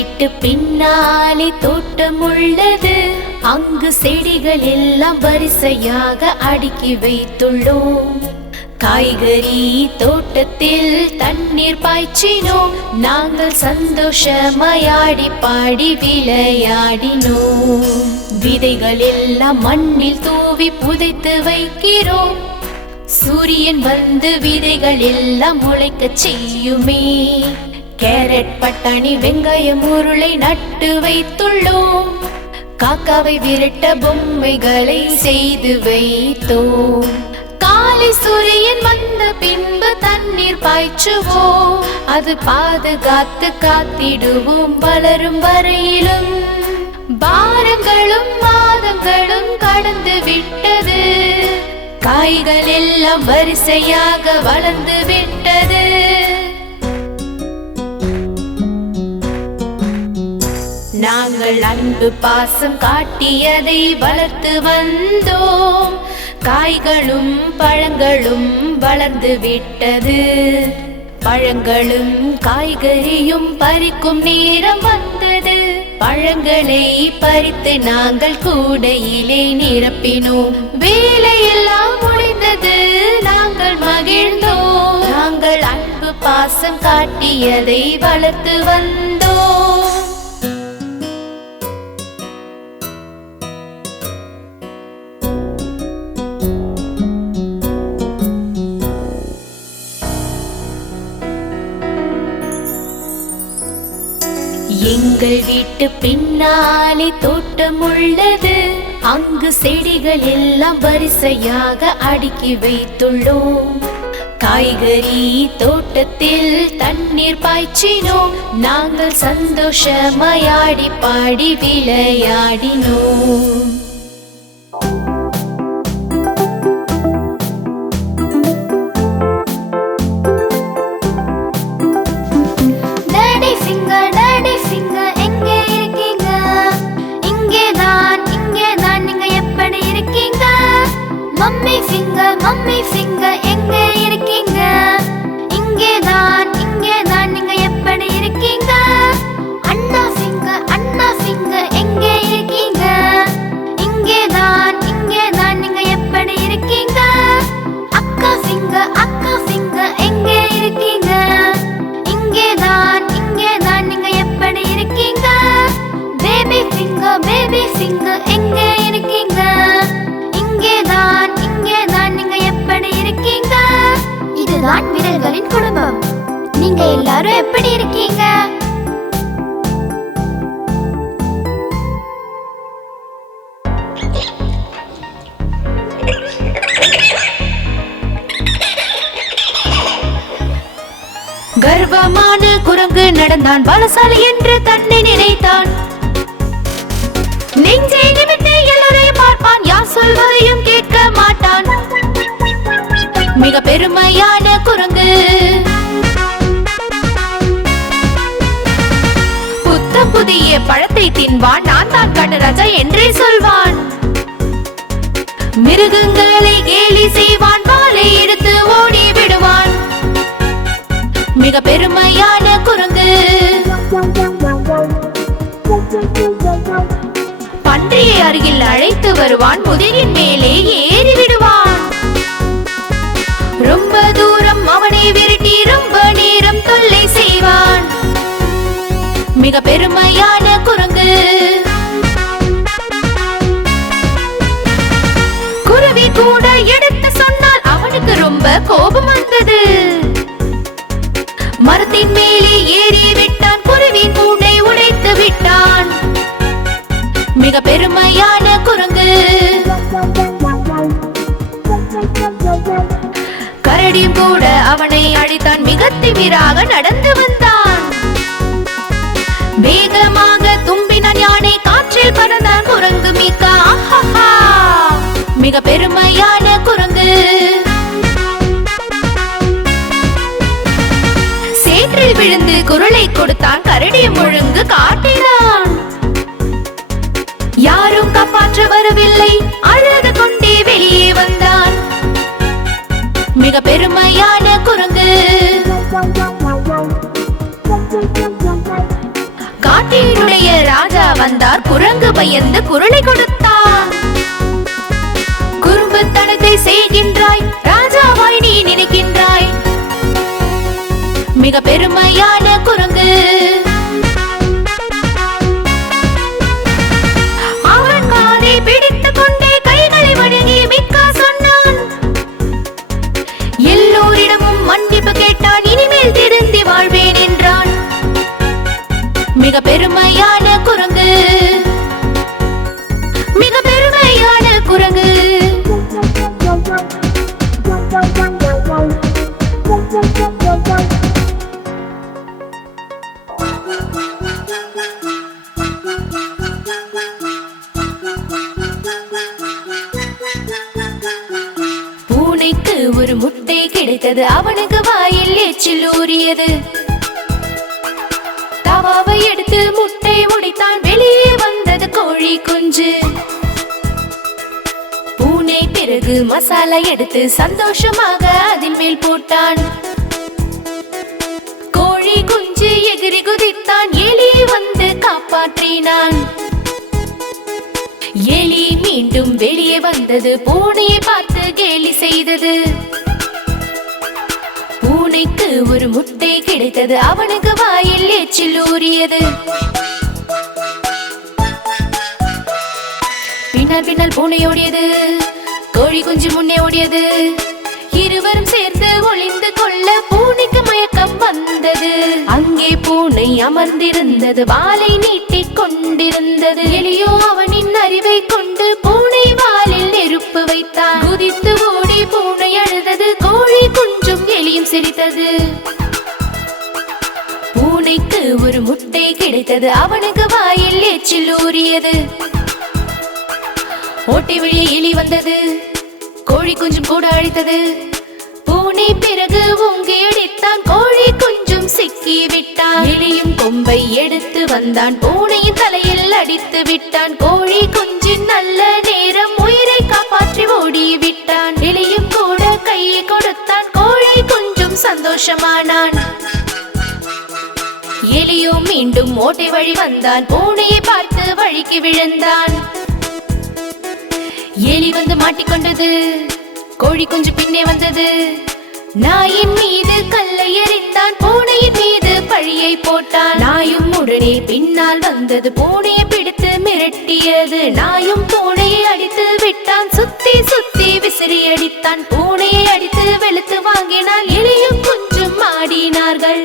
வீட்டு பின்னாலே தோட்டம் உள்ளது. அங்கு செடிகள் எல்லாம் வரிசையாக அடுக்கி வைத்துள்ளோம். காய்கறி தோட்டத்தில் தண்ணீர் பாய்ச்சினோம். நாங்கள் சந்தோஷமாயாடி பாடி விளையாடினோம். விதைகள் எல்லாம் மண்ணில் தூவி புதைத்து வைக்கிறோம். சூரியன் வந்து விதைகள் எல்லாம் முளைக்க செய்யுமே. கேரட், பட்டாணி, வெங்காயம், உருளை நட்டு வைத்துள்ளோம். காக்காவை விரட்ட பொம்மைகளை செய்து வைத்தோம். காலை சூரியன் வந்த பின்பு தண்ணீர் பாய்ச்சுவோம். அது பாதுகாத்து காத்திடுவோம் வளரும் வரையிலும். வாரங்களும் மாதங்களும் கடந்து விட்டது. காய்கள் எல்லாம் வரிசையாக வளர்ந்து விட்டது. நாங்கள் அன்பு பாசம் காட்டியதை வளர்த்து வந்தோம். காய்களும் பழங்களும் வளர்ந்து விட்டது. பழங்களும் காய்கறியும் பறிக்கும் நேரம் வந்தது. பழங்களை பறித்து நாங்கள் கூடையிலே நிரப்பினோம். வேலையெல்லாம் முடிந்தது. நாங்கள் மகிழ்ந்தோம். நாங்கள் அன்பு பாசம் காட்டியதை வளர்த்து வந்தோம். எங்கள் வீட்டு பின்னாலே தோட்டம் உள்ளது. அங்கு செடிகள் எல்லாம் வரிசையாக அடுக்கி வைத்துள்ளோம். காய்கறி தோட்டத்தில் தண்ணீர் பாய்ச்சினோம். நாங்கள் சந்தோஷமாயாடி பாடி விளையாடினோம். மம்மி ஃபிங்கர் எங்க இருக்கீங்க? இங்கேதான் நீங்க எப்படி இருக்கீங்க? அண்ணா ஃபிங்கர் எங்க இருக்கீங்க? இங்கேதான் நீங்க எப்படி இருக்கீங்க? அக்கா ஃபிங்கர் எங்க இருக்கீங்க? இங்கேதான் நீங்க எப்படி இருக்கீங்க? பேபி ஃபிங்கர் எங்க இருக்கீங்க? இங்கேதான் நீங்க எப்படி இருக்கீங்க? இதுதான் விரல்களின் குடும்பம். நீங்க எல்லாரும் எப்படி இருக்கீங்க? கர்வமான குரங்கு நடந்தான். பலசாலி என்று தன்னை நினைத்தான். நெஞ்சை நிமிர்த்தி எல்லோரையும் பார்ப்பான். யார் சொல்வதையும் கேட்க மாட்டான். மிக பெருமையான குரங்கு. புதிய பழத்தை தின்பான். நான் தான் கண்ணராஜா என்றே சொல்வான். மிருகங்களை கேலி செய்வான். வாளை எடுத்து ஓடி விடுவான். மிக பெருமையான குரங்கு. பன்றியை அருகில் அழைத்து வருவான். முதுகின் மேலே ஏறி விடுவான். ரொம்ப தூரம் அவனை விரட்டி ரொம்ப நேரம் தொல்லை செய்வான். மிக பெருமையான குரங்கு. குருவி கூட எடுத்து சொன்னால் அவனுக்கு ரொம்ப கோபம் வந்தது. மரத்தின் மேலே ஏறி விட்டான். குருவின் கூண்டை உடைத்து விட்டான். மிக பெருமையான குரங்கு. கரடியும் கூட அவனை அழித்தான். மிக திமிராக நடந்து வந்தான். வேகமாக தும்பினான் யானை. காற்றில் பறந்தான் குரங்கு மீக்கா. மிக பெருமையான குரங்கு. சேற்றில் விழுந்து குரலை கொடுத்தான். கரடியும் ஒழுங்கு காட்டினான். யாரும் காப்பாற்ற வரவில்லை. அழுது கொண்டே வெளியே வந்தான். மிக பெருமையான குரங்கு. காட்டில் பயந்து குரலை கொடுத்தான். குறும்புத்தனத்தை செய்கின்றாய், ராஜாவாய் நீ நினைக்கின்றாய். மிக பெருமையான குரங்கு. அவன் காதை பிடித்துக் கொண்டே கைகளை வணங்கி மிக்கா சொன்னான். எல்லோரிடமும் மன்னிப்பு கேட்டான். இனிமேல் திருந்தி வாழ்வேன் என்றான். மிக பெருமையான குரங்கு. மிக பெருமையான குரங்கு. பூனைக்கு ஒரு முட்டை கிடைத்தது. அவனுக்கு வாயில் எச்சில் ஊறியது. தவாவை எடுத்து முட்டை உடைத்தான். வெளியே வந்தது கோழி குஞ்சு. பூனை பிறகு மசாலா எடுத்து சந்தோஷமாக அதில் மேல் போட்டான். கோழி குஞ்சு எகிரி குதித்தான். எலி வந்து காப்பாற்றினான். எலி மீண்டும் வெளியே வந்தது. பூனையை பார்த்து கேலி செய்தது. பூனைக்கு ஒரு முட்டை கிடைத்தது. அவனுக்கு வாயில் எச்சில் ஊறியது. பின்னால் பின்னால் பூனை ஓடியது. கோழி குஞ்சு முன்னே ஓடியது. இருவரும் சேர்ந்து ஒளிந்து கொள்ள பூனைக்கு மயக்கம் வந்தது. அங்கே பூனை அமர்ந்திருந்தது. வாலை நீட்டிக் கொண்டிருந்தது. எலியோ அவனின் அறிவை கொண்டு பூனை வாலில் நெருப்பு வைத்தான். குதித்து ஓடி பூனை அழுதது. கோழி குஞ்சும் எலியும் சிரித்தது. பூனைக்கு ஒரு முட்டை கிடைத்தது. அவனுக்கு வாயில் எச்சில் ஊறியது. ஓட்டை வழியே எலி வந்தது. கோழி குஞ்சும் கூட அழித்தது. பூனை பிறகு ஓங்கி அடித்தான். கோழி குஞ்சும் சிக்கி விட்டான். எலியும் கொம்பை எடுத்து வந்தான். பூனையின் தலையில் அடித்து விட்டான். கோழி குஞ்சின் நல்ல நேரம் உயிரை காப்பாற்றி ஓடி விட்டான். எலியும் கூட கையை கொடுத்தான். கோழி குஞ்சும் சந்தோஷமானான். எலியோ மீண்டும் ஓட்டை வழி வந்தான். பூனையை பார்த்து வழிக்கு விழுந்தான். எலி வந்து மாட்டிக்கொண்டது. கோழி குஞ்சு பின்னே வந்தது. நாயின் மீது கல்லை எறிந்தான். பூனையின் மீது பழியை போட்டான். நாயும் உடனே பின்னால் வந்தது. பூனையை பிடித்து மிரட்டியது. நாயும் பூனையை அடித்து விட்டான். சுத்தி சுத்தி விசிறி அடித்தான். பூனையை அடித்து வெளுத்து வாங்கினான். எலியும் குஞ்சும் ஆடினார்கள்.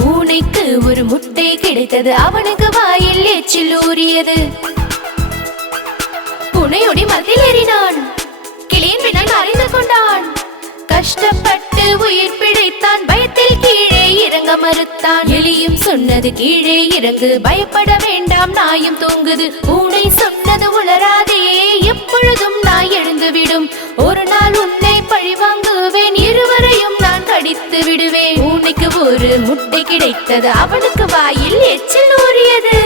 பூனைக்கு ஒரு முட்டை கிடைத்தது. அவனுக்கு வாயில் எச்சில் ஊறியது. பூனையோடி மரத்தில் ஏறினான். கிளியின் பின்னால் மறைந்து கொண்டான். கஷ்டப்பட்டு உயிர் பிழைத்தான். பயத்தில் கீழே இறங்க மறுத்தான். எலியும் சொன்னது கீழே இறங்கு, பயப்பட வேண்டாம், நாயும் தூங்குது. பூனை சொன்னது உளராதே, எப்பொழுதும் நாய் எழுந்துவிடும். ஒரு நாள் உன்னை பழி வாங்குவேன், இருவரையும் நான் கடித்து விடுவேன். பூனைக்கு ஒரு முட்டை கிடைத்தது. அவனுக்கு வாயில் எச்சில் ஊறியது.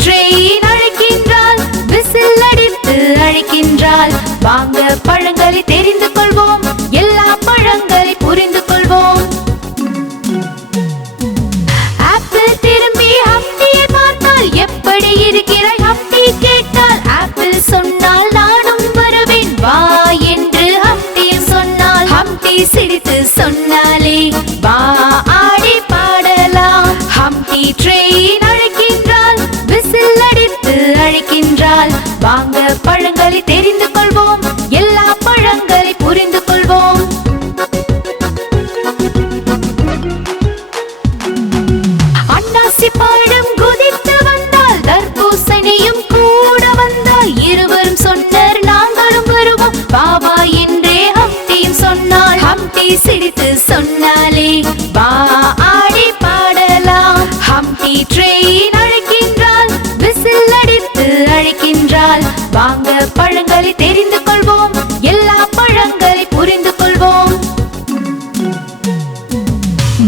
ட்ரெயின் அழைக்கின்றாள், விசில் அடித்து அழைக்கின்றாள். வாங்க பழங்களை தெரிந்து கொள்வோம், எல்லா பழங்களை புரிந்து கொள்வோம். ஆப்பிள் திரும்பி ஹம்டியை பார்த்தால், எப்படி இருக்கிறாய் ஹம்டி கேட்டால், ஆப்பிள் சொன்னால் நானும் வருவேன் வா என்று ஹம்டி சொன்னால். ஹம்டி சிரித்து சொன்னாலே வா ஆடி பாடலாம். ஹம்டி ட்ரெயின் அழைக்கின்றாள், விசில் அடித்து அழைக்கின்றாள். வாங்க பழங்களை தெரிந்து கொள்வோம், எல்லா பழங்களை புரிந்து கொள்வோம். அன்னாசி பழம் குதித்து வந்தால், தர்பூசணியும் கூட வந்தால். இருவரும் சொன்னர் நாங்களும் வருவோம் பாபா என்றே ஹம்டியும் சொன்னாள். ஹம்டி சிரித்து சொன்னாலே வா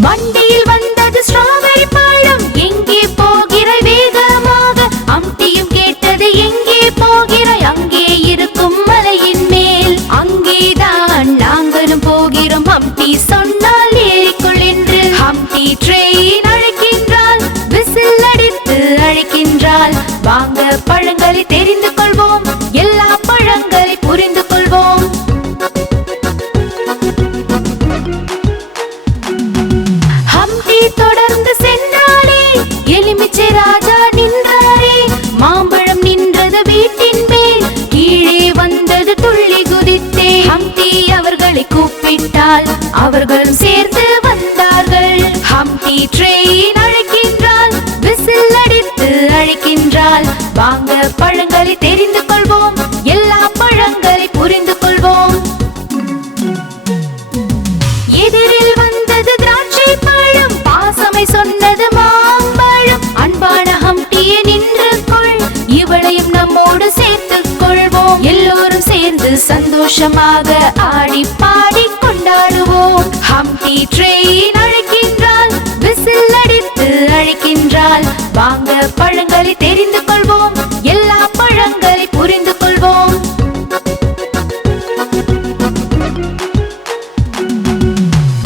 வண்டியில் வந்தது ஸ்ட்ராபெரி பழம். எங்கே போகிறாய் வேகமாக? ஹம்டியும் கேட்டது எங்கே போகிறாய்? அங்கே இருக்கும் மலையின் மேல். அங்கேதான் நாங்களும் போகிறோம். ஹம்டி சொன்னால் ஏறிக்கொள் என்று. ஹம்டி ட்ரெயின் அழைக்கின்றாள், விசில் அடித்து அழைக்கின்றாள். வாங்க பழங்களை தெரிந்து கொள்வோம், எல்லா பழங்களை புரிந்து கொள்வோம். ஹம்டி தொடர்ந்து சென்றாளே, எலுமிச்சை ராஜா நின்றாரே. மாம்பழம் நின்றது வீட்டின் மேல், கீழே வந்தது துள்ளி குதித்தே. ஹம்டி அவர்களை கூப்பிட்டாள், அவர்களும் சேர்ந்து வந்தார்கள். ஹம்டி ட்ரெயின் அழைக்கின்றாள், விசில் அடித்து அழைக்கின்றாள். வாங்க பழங்களை தெரிந்து கொள்வோம், எல்லா பழங்களை புரிந்து கொள்வோம். எதிரில் வந்தது திராட்சை பழம், பாசமை சொன்னது மாம்பழம். அன்பான ஹம்டியே நின்று கொள், இவளையும் நம்மோடு சேர்த்துக் கொள்வோம். எல்லோரும் சேர்ந்து சந்தோஷமாக ஆடி பாடி கொண்டாடுவோம். ஹம்டி ட்ரெயின் அழைக்கின்றாள், விசில் அடித்து அழைக்கின்றாள். வாங்க பழங்களை தெரிந்து கொள்வோம், எல்லா பழங்களை புரிந்து கொள்வோம்.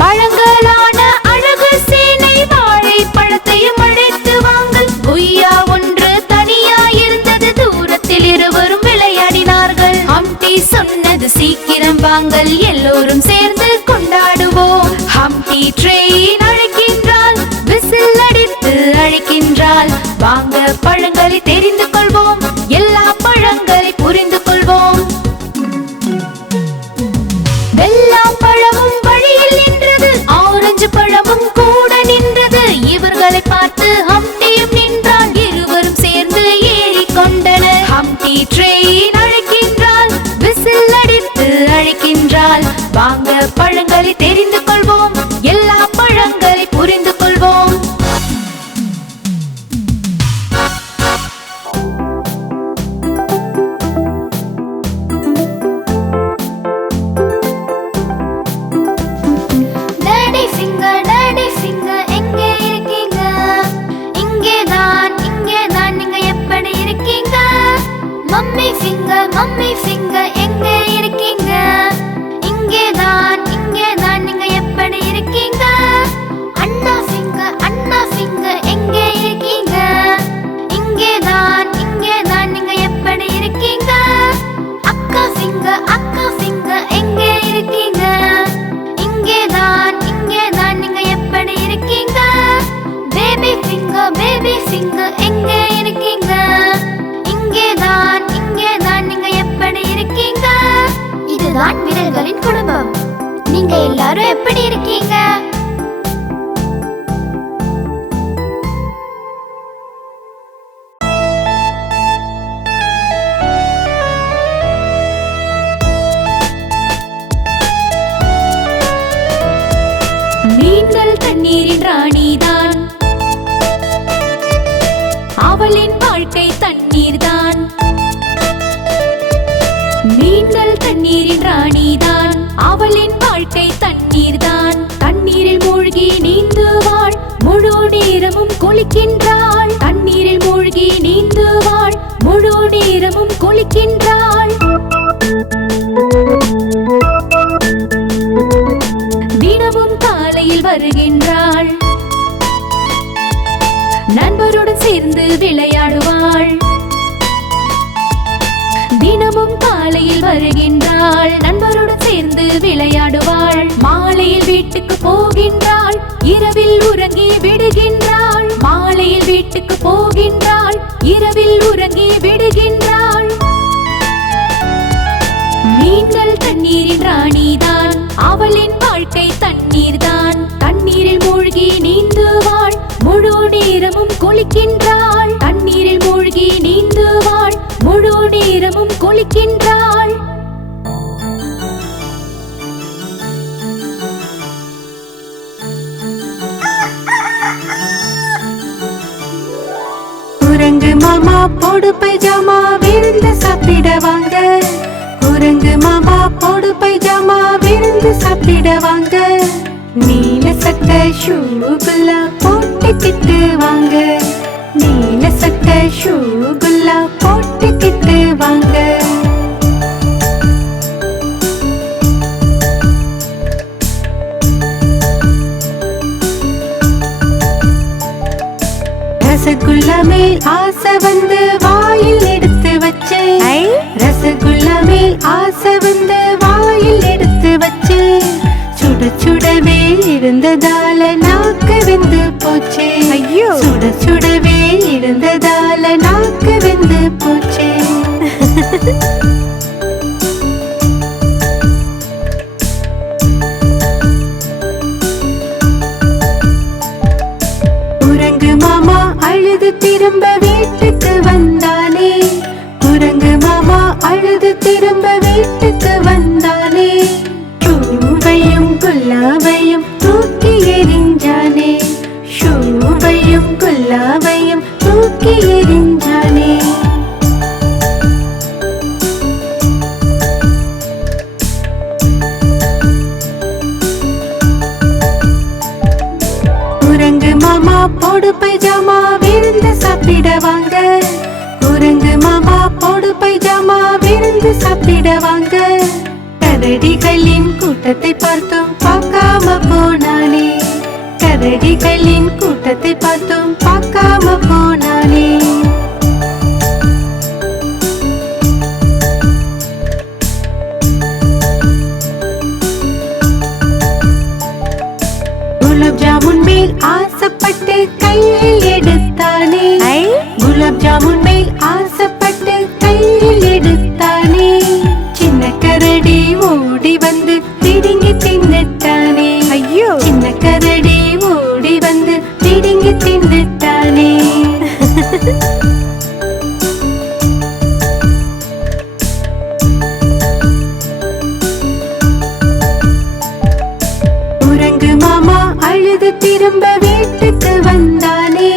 பழங்களான அழகு சேனை வாழைப்பழத்தையும் அழைத்து வாங்கள். கொய்யா ஒன்று தனியா இருந்தது, தூரத்தில் இருவரும் விளையாடினார்கள். ஹம்டி சொன்னது சீக்கிரம் வாங்கள், எல்லோரும் சேர்ந்து கொண்டாடுவோம். ஹம்டி ட்ரெயின் அழைக்கின்றாள், விசில் அடித்து அழைக்கின்றாள். வாங்க பழங்களை தெரிந்து கொள்வோம், எல்லா பழங்களை புரிந்து கொள்வோம். வெள்ளம் பழமும் வழியில் நின்றது, ஆரஞ்சு பழமும் கூட நின்றது. இவர்களை பார்த்து ஹம்டியும் நின்றான், இருவரும் சேர்ந்து ஏறிக்கொண்டனர். ஹம்டி ட்ரெயின் அழைக்கின்றாள், விசில் அடித்து அழைக்கின்றாள். வாங்க பழங்களை தெரிந்து கொள்வோம், எல்லா பழங்களை புரிந்து கொள்வோம். டாடி ஃபிங்கர் எங்கே இருக்கீங்க? இங்கேதான் நீங்க எப்படி இருக்கீங்க? மம்மி ஃபிங்கர் எங்கே இருக்கீங்க? இங்கேதான் நீங்க எப்படி இருக்கீங்க? அண்ணா ஃபிங்கர் எங்கே இருக்கீங்க? இங்கேதான் நீங்க எப்படி இருக்கீங்க? அக்கா ஃபிங்கர் எங்கே இருக்கீங்க? இங்கேதான் நீங்க எப்படி இருக்கீங்க? பேபி ஃபிங்கர் எங்கே இருக்கீங்க? இங்கேதான் நீங்க எப்படி இருக்கீங்க? இதுதான் விரல்களின் குடும்பம். நீங்க எல்லாரும் எப்படி இருக்கீங்க? மீன்கள் தண்ணீரின் ராணிதான், அவளின் வாழ்க்கை தண்ணீர்தான். மீன்கள் தண்ணீரின் ராணிதான், அவளின் வாழ்க்கை தண்ணீர்தான். தண்ணீரில் மூழ்கி நீந்துவாள், முழு நேரமும் குளிக்கின்றாள். தண்ணீரில் மூழ்கி நீந்துவாள், முழு நேரமும் குளிக்கின்றாள். தினமும் காலையில் வருகின்றாள், நண்பருடன் சேர்ந்து விளையாடுவாள். தினமும் காலையில் வருகின்றாள், நண்பருடன் சேர்ந்து விளையாடுவாள். மாலையில் வீட்டுக்கு போகின்றாள், இரவில் உறங்கி விடுகின்றாள். மாலையில் வீட்டுக்கு போகின்றாள், இரவில் உறங்கி விடுகின்றாள். மீன்கள் தண்ணீரின் ராணிதான், அவளின் வாழ்க்கை தண்ணீர்தான். தண்ணீரில் மூழ்கி நீந்துவாள், முழு நேரமும் குளிக்கின்றாள். தண்ணீரில் மூழ்கி நீந்துவாள், முழு நேரமும் குளிக்கின்றாள். குரங்கு மாமா போடு பைஜாமா விருந்து சாப்பிட வாங்க. குரங்கு மாமா போடு பைஜாமா விருந்து சாப்பிட வாங்க. நீல சட்டை ஷூகுல்லா போட்டுக்கிட்டு வாங்க, நீல சட்டை ஷூகுல்லா போட்டுக்கிட்டு வாங்க. ரசகுல்லா மேல் ஆசை வந்து வாயில் எடுத்து வச்சு, ரசகுல்லா மேல் ஆசை வந்து வாயில் எடுத்து வச்சு, சுட சுடவே இருந்ததால நாக்கு வெந்து போச்சு. ஐயோ, சுட சுடவே இருந்ததால நாக்கு வெந்து போச்சு. குரங்கு மாமா அழுது திரும்ப வீட்டுக்கு வந்தானே, குரங்கு மாமா அழுது திரும்ப வீட்டுக்கு வந்தானே. ஷூவையும் குல்லாவையும் தூக்கி எறிஞ்சானே, ஷூவையும் குல்லாவையும் தூக்கி எறிஞ்சானே. குரங்கு மாமா போடு பைஜாமா விருந்து சாப்பிட வாங்க, குரங்கு மாமா போடு பைஜாமா விருந்து சாப்பிட வாங்க. கரடிகளின் கூட்டத்தை பார்த்தும் பார்க்காம போனானே, கரடிகளின் கூட்டத்தை பார்த்தும் பார்க்காம போனானே. குலாப் ஜாமுன் மேல் ஆசைப்பட்டு கையில் எடுத்தானே, குலாப் ஜாமுன் மேல் ஆசைப்பட்டு கையில் எடுத்தானே. சின்ன கரடி ஓடி வந்து பிடுங்கி தின்னுட்டானே. ஐயோ, சின்ன கரடி ஓடி வந்து பிடுங்கி தின்னுட்டானே. குரங்கு மாமா அழுது திரும்ப வீட்டுக்கு வந்தானே,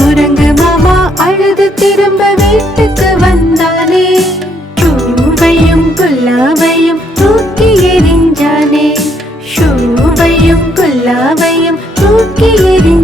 குரங்கு மாமா அழுது திரும்ப வீட்டுக்கு வந்தானே. ஷூவையும் குல்லாவையும் தூக்கி எறிஞ்சானே, ஷூவையும் குல்லாவையும் தூக்கி எறிஞ்சானே.